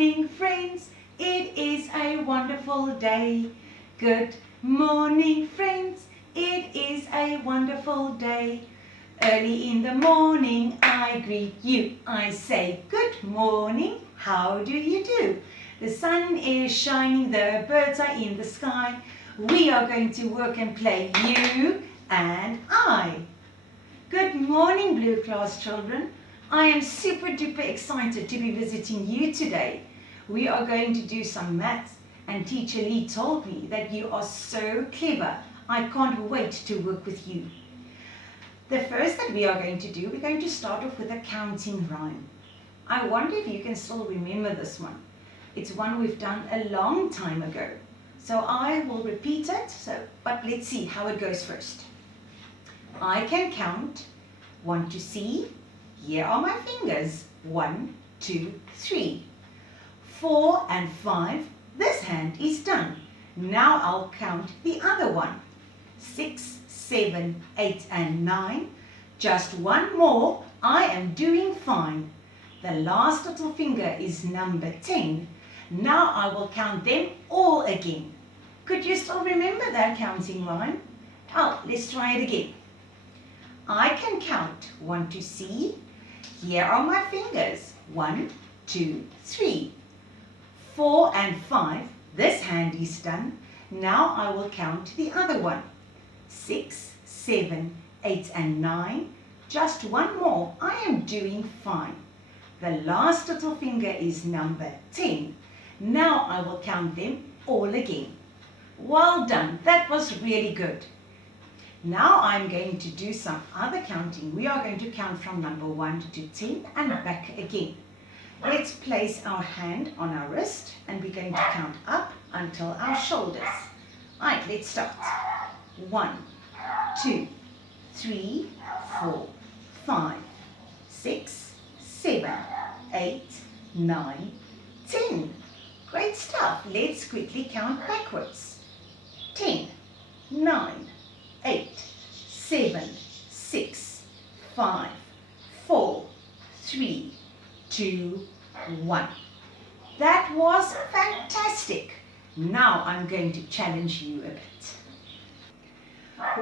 morning, friends. It is a wonderful day. Good morning, friends. It is a wonderful day. Early in the morning, I greet you. I say, good morning. How do you do? The sun is shining. The birds are in the sky. We are going to work and play, you and I. Good morning, Blue Class children. I am super duper excited to be visiting you today. We are going to do some maths, and Teacher Lee told me that you are so clever. I can't wait to work with you. The first that we are going to do, we're going to start off with a counting rhyme. I wonder if you can still remember this one. It's one we've done a long time ago. So I will repeat it, but let's see how it goes first. I can count 1 to see. Here are my fingers. 1, 2, 3. 4 and 5. This hand is done. Now I'll count the other one. 6, 7, 8 and 9. Just one more. I am doing fine. The last little finger is number 10. Now I will count them all again. Could you still remember that counting rhyme? Oh, let's try it again. I can count 1 to see. Here are my fingers. 1, 2, 3. 4 and 5. This hand is done. Now I will count the other one. 6, 7, 8 and 9. Just one more. I am doing fine. The last little finger is number 10. Now I will count them all again. Well done. That was really good. Now I'm going to do some other counting. We are going to count from number 1 to 10 and back again. Let's place our hand on our wrist and we're going to count up until our shoulders. Alright, let's start. 1, 2, 3, 4, 5, 6, 7, 8, 9, 10. Great stuff. Let's quickly count backwards. 10, 9, 8, 7, 6, 5, 4, 3, 2, 1. That was fantastic. Now I'm going to challenge you a bit.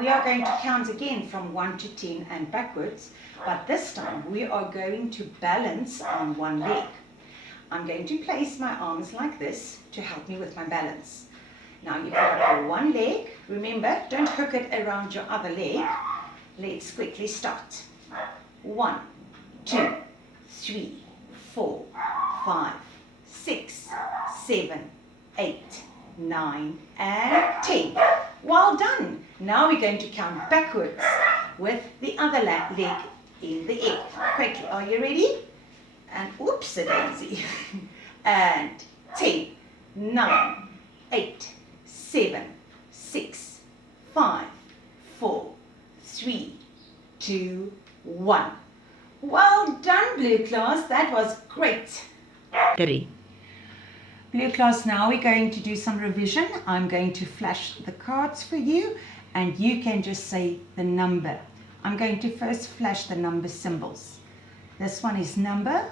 We are going to count again from 1 to 10 and backwards, but this time we are going to balance on one leg. I'm going to place my arms like this to help me with my balance. Now you've got one leg. Remember, don't hook it around your other leg. Let's quickly start. 1, 2, 3, 4, 5, 6, 7, 8, 9 and 10. Well done. Now we're going to count backwards with the other leg in the air. Quickly, are you ready? And oops-a-daisy. And 10, 9, 8, 7, 6, 5, 4, 3, 2, 1. Well done, Blue Class. That was great. 3. Blue Class, now we're going to do some revision. I'm going to flash the cards for you and you can just say the number. I'm going to first flash the number symbols. This one is number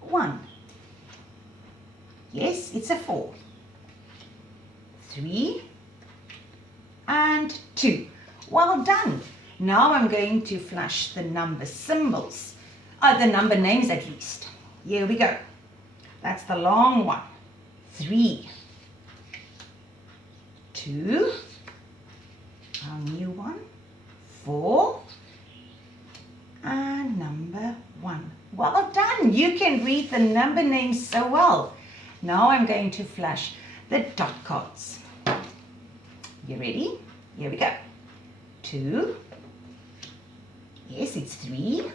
1. Yes, it's a 4. 3 and 2. Well done. Now I'm going to flash the number symbols. The number names at least. Here we go. That's the long one. 3. 2. Our new one. 4. And number 1. Well done. You can read the number names so well. Now I'm going to flash the dot cards. You ready? Here we go. 2. Yes, it's 3.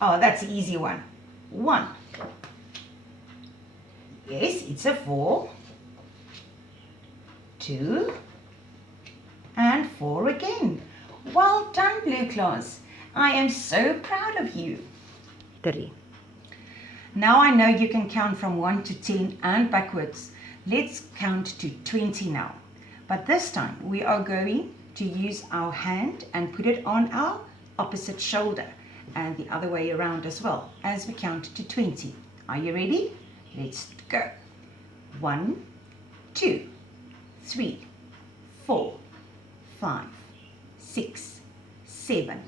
Oh, that's an easy one. 1. Yes, it's a 4. 2. And 4 again. Well done, Blue Class. I am so proud of you. 3. Now I know you can count from 1 to 10 and backwards. Let's count to 20 now. But this time we are going to use our hand and put it on our opposite shoulder and the other way around as well as we count to 20. Are you ready? Let's go. 1, 2, 3, 4, 5, 6, 7,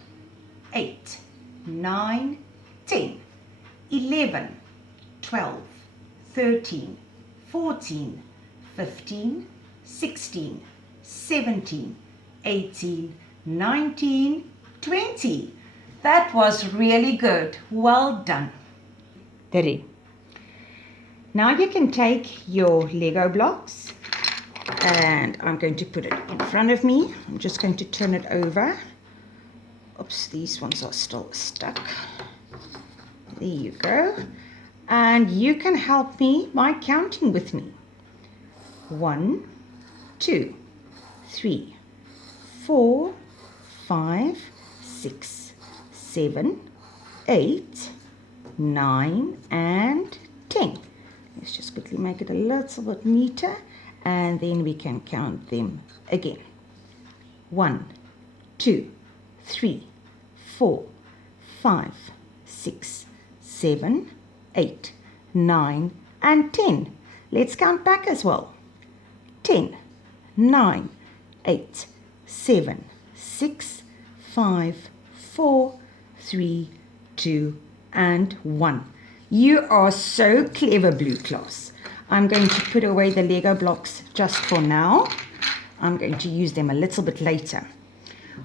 8, 9, 10, 11, 12, 13, 14, 15, 16, 17, 18, 19, 20. That was really good. Well done. 3. Now you can take your Lego blocks, and I'm going to put it in front of me. I'm just going to turn it over. Oops, these ones are still stuck. There you go. And you can help me by counting with me. 1, 2, 3, 4, 5, 6, 7, 8, 9, and 10. Let's just quickly make it a little bit neater, and then we can count them again. 1, 2, 3, 4, 5, 6, 7, 8, 9, and 10. Let's count back as well. 10, 9, 8, 7, 6, 5, 4, 3, 2, and 1. You are so clever, Blue class. I'm going to put away the Lego blocks just for now. I'm going to use them a little bit later.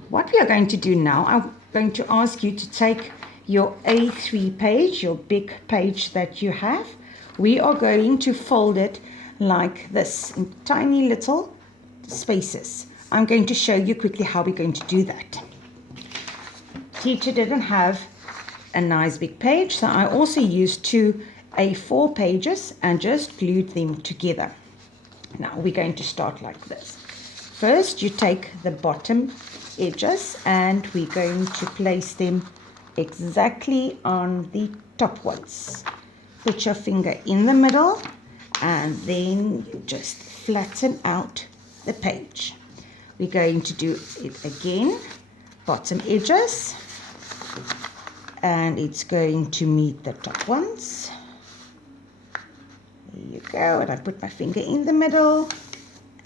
What we are going to do now, I'm going to ask you to take your A3 page, your big page that you have. We are going to fold it like this in tiny little spaces. I'm going to show you quickly how we're going to do that. Teacher didn't have a nice big page, so I also used 2 A4 pages and just glued them together. Now we're going to start like this. First, you take the bottom edges and we're going to place them exactly on the top ones. Put your finger in the middle and then you just flatten out the page. We're going to do it again, bottom edges, and it's going to meet the top ones. There you go, and I put my finger in the middle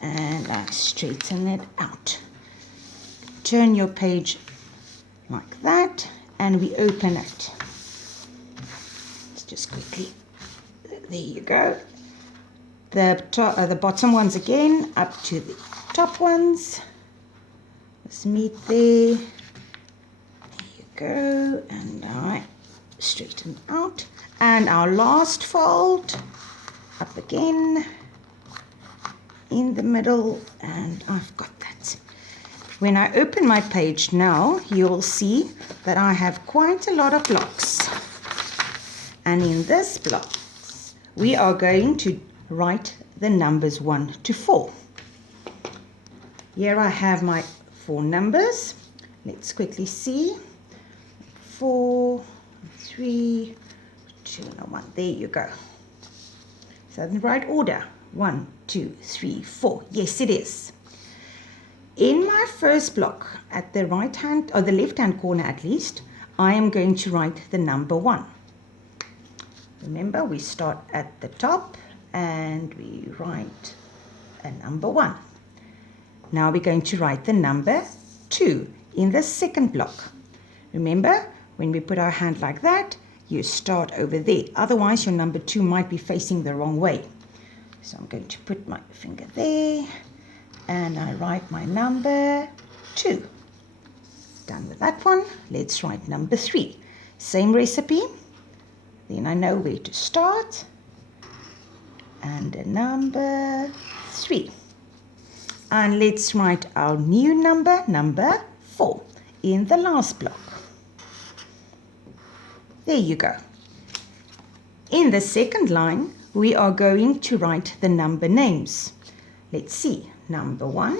and I straighten it out. Turn your page like that and we open it. Let's just quickly, there you go. The bottom ones again up to the top ones. Let's meet there. There you go, and I straighten out. And our last fold, up again, in the middle, and I've got that. When I open my page now, you'll see that I have quite a lot of blocks. And in this block, we are going to write the numbers 1 to 4. Here I have my 4 numbers. Let's quickly see. 4, 3, 2, and 1. There you go. Is that in the right order? 1, 2, 3, 4. Yes, it is. In my first block, at the right hand, or the left hand corner at least, I am going to write the number 1. Remember, we start at the top and we write a number 1. Now we're going to write the number 2 in the second block. Remember, when we put our hand like that, you start over there. Otherwise, your number 2 might be facing the wrong way. So I'm going to put my finger there and I write my number 2. Done with that one. Let's write number 3. Same recipe. Then I know where to start. And a number 3. And let's write our new number, number 4, in the last block. There you go. In the second line, we are going to write the number names. Let's see, number 1.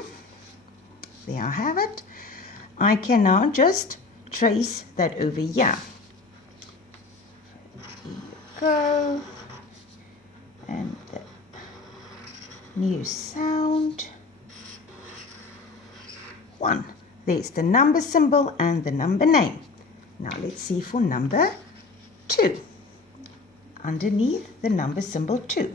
There I have it. I can now just trace that over here. There you go. And the new sound. 1. There's the number symbol and the number name. Now let's see for number 2. underneath the number symbol 2.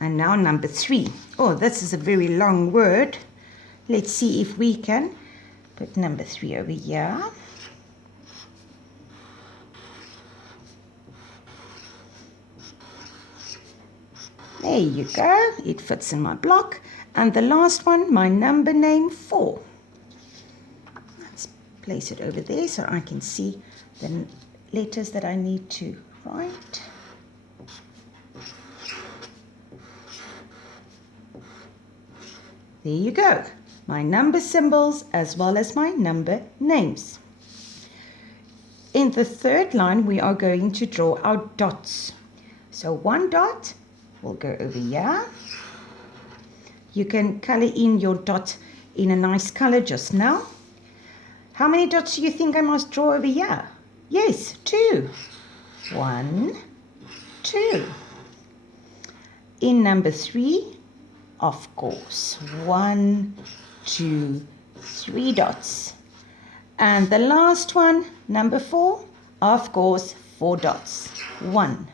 And now number 3. Oh, this is a very long word. Let's see if we can put number 3 over here. There you go. It fits in my block. And the last one, my number name 4. Let's place it over there so I can see the letters that I need to write. There you go. My number symbols as well as my number names. In the third line, we are going to draw our dots. So 1 dot will go over here. You can color in your dot in a nice color just now. How many dots do you think I must draw over here? Yes, 2. 1, 2. In number 3, of course, 1, 2, 3 dots. And the last one, number 4, of course, 4 dots. 1,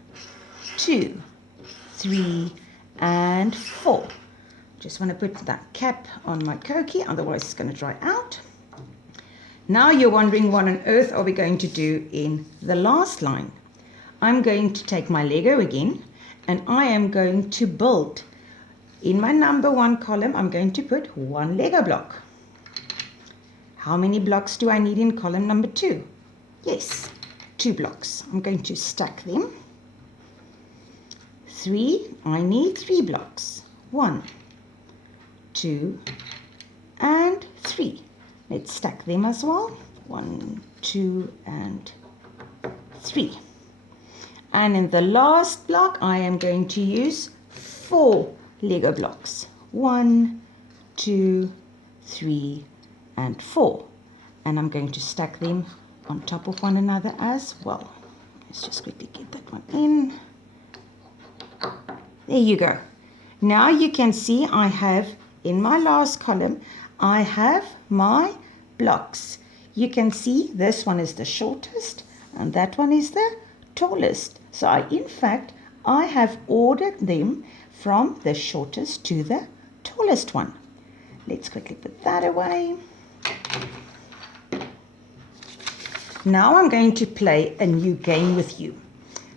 2, 3, and 4. Just want to put that cap on my Koki, otherwise it's going to dry out. Now you're wondering what on earth are we going to do in the last line. I'm going to take my Lego again, and I am going to build. In my number 1 column, I'm going to put 1 Lego block. How many blocks do I need in column number 2? Yes, 2 blocks. I'm going to stack them. 3, I need 3 blocks. 1, 2, and 3. Let's stack them as well. 1, 2, and 3. And in the last block, I am going to use 4 Lego blocks. 1, 2, 3, and 4. And I'm going to stack them on top of one another as well. Let's just quickly get that one in. There you go. Now you can see I have, in my last column, I have my blocks. You can see this one is the shortest and that one is the tallest. So I have ordered them from the shortest to the tallest one. Let's quickly put that away. Now I'm going to play a new game with you.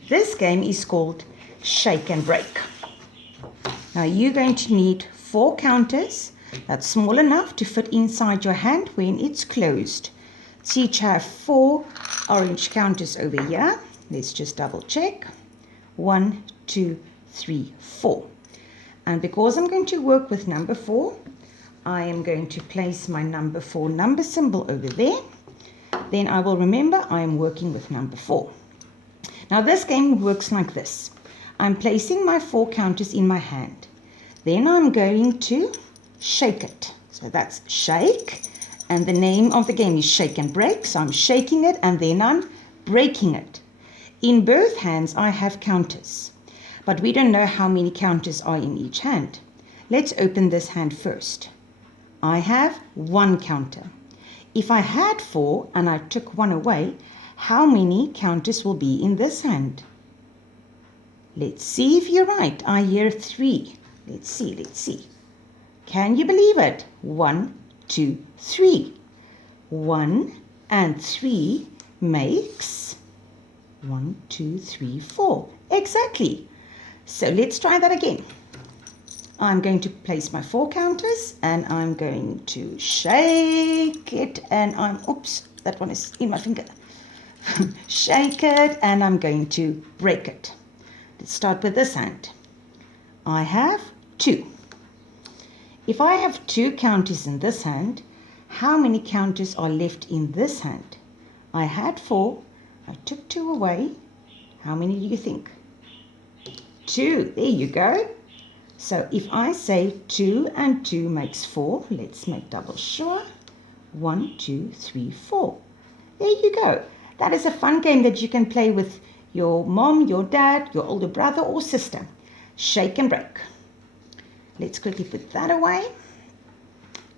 This game is called Shake and Break. Now you're going to need 4 counters that's small enough to fit inside your hand when it's closed. So each have 4 orange counters over here. Let's just double check. 1, 2, 3, 4. And because I'm going to work with number 4, I am going to place my number 4 number symbol over there. Then I will remember I am working with number 4. Now this game works like this. I'm placing my 4 counters in my hand. Then I'm going to shake it. So that's shake. And the name of the game is Shake and Break. So I'm shaking it and then I'm breaking it. In both hands I have counters. But we don't know how many counters are in each hand. Let's open this hand first. I have 1 counter. If I had 4 and I took 1 away, how many counters will be in this hand? Let's see if you're right. I hear 3. Let's see. Can you believe it? 1, 2, 3. 1 and 3 makes 1, 2, 3, 4. Exactly. So let's try that again. I'm going to place my 4 counters and I'm going to shake it and oops, that one is in my finger. Shake it and I'm going to break it. Let's start with this hand. I have 2. If I have 2 counters in this hand, how many counters are left in this hand? I had 4. I took 2 away. How many do you think? 2. There you go. So if I say 2 and 2 makes 4, let's make double sure. 1, 2, 3, 4. There you go. That is a fun game that you can play with your mom, your dad, your older brother or sister. Shake and break. Let's quickly put that away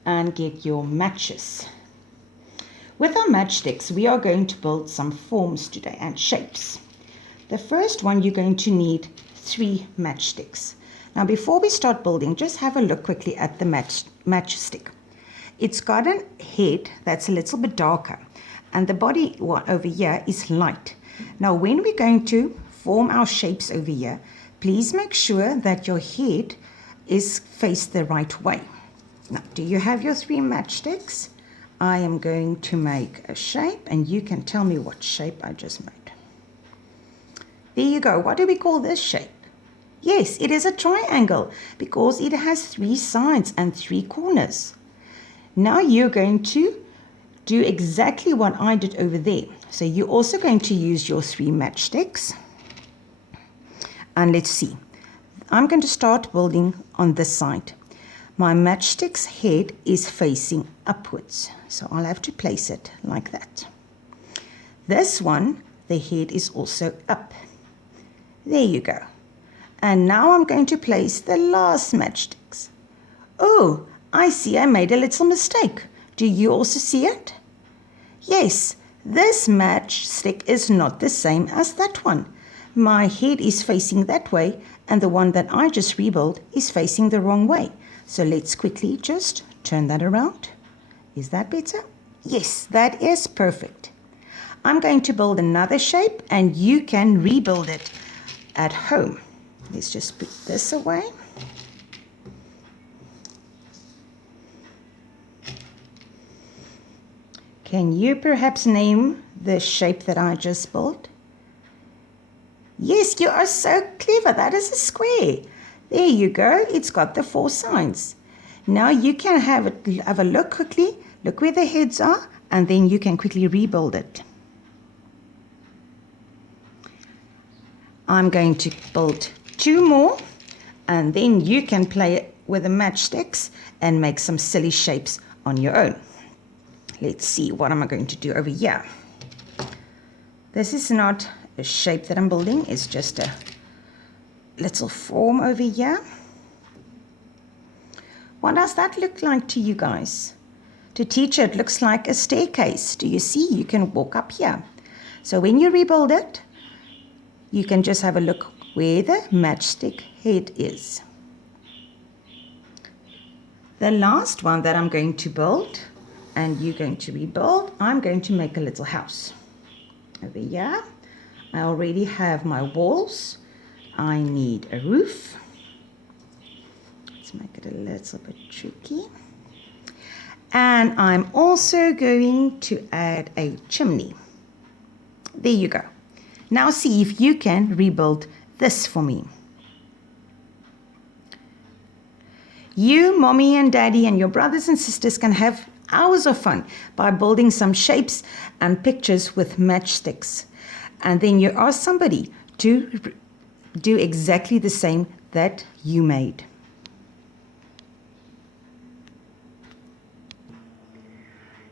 and get your matches. With our matchsticks, we are going to build some forms today and shapes. The first one, you're going to need 3 matchsticks. Now, before we start building, just have a look quickly at the matchstick. It's got a head that's a little bit darker, and the body one over here is light. Now, when we're going to form our shapes over here, please make sure that your head is faced the right way. Now, do you have your 3 matchsticks? I am going to make a shape, and you can tell me what shape I just made. There you go. What do we call this shape? Yes, it is a triangle because it has 3 sides and 3 corners. Now you're going to do exactly what I did over there. So you're also going to use your 3 matchsticks. And let's see. I'm going to start building on this side. My matchstick's head is facing upwards. So I'll have to place it like that. This one, the head is also up. There you go. And now I'm going to place the last matchsticks. Oh, I see I made a little mistake. Do you also see it? Yes, this matchstick is not the same as that one. My head is facing that way, and the one that I just rebuilt is facing the wrong way. So let's quickly just turn that around. Is that better? Yes, that is perfect. I'm going to build another shape, and you can rebuild it at home. Let's just put this away. Can you perhaps name the shape that I just built? Yes, you are so clever. That is a square. There you go. It's got the 4 sides. Now you can have a look quickly. Look where the heads are, and then you can quickly rebuild it. I'm going to build 2 more, and then you can play with the matchsticks and make some silly shapes on your own. Let's see, what am I going to do over here? This is not a shape that I'm building, it's just a little form over here. What does that look like to you guys? To teacher, it looks like a staircase. Do you see? You can walk up here. So when you rebuild it, you can just have a look where the matchstick head is. The last one that I'm going to build, and you're going to rebuild, I'm going to make a little house. Over here, I already have my walls. I need a roof. Let's make it a little bit tricky. And I'm also going to add a chimney. There you go. Now see if you can rebuild this for me. You, mommy and daddy and your brothers and sisters can have hours of fun by building some shapes and pictures with matchsticks. And then you ask somebody to do exactly the same that you made.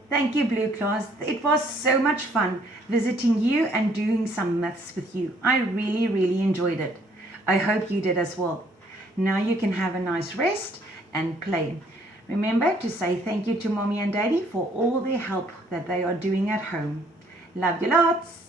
Thank you, Blue Class. It was so much fun visiting you and doing some maths with you. I really, really enjoyed it. I hope you did as well. Now you can have a nice rest and play. Remember to say thank you to Mommy and Daddy for all their help that they are doing at home. Love you lots.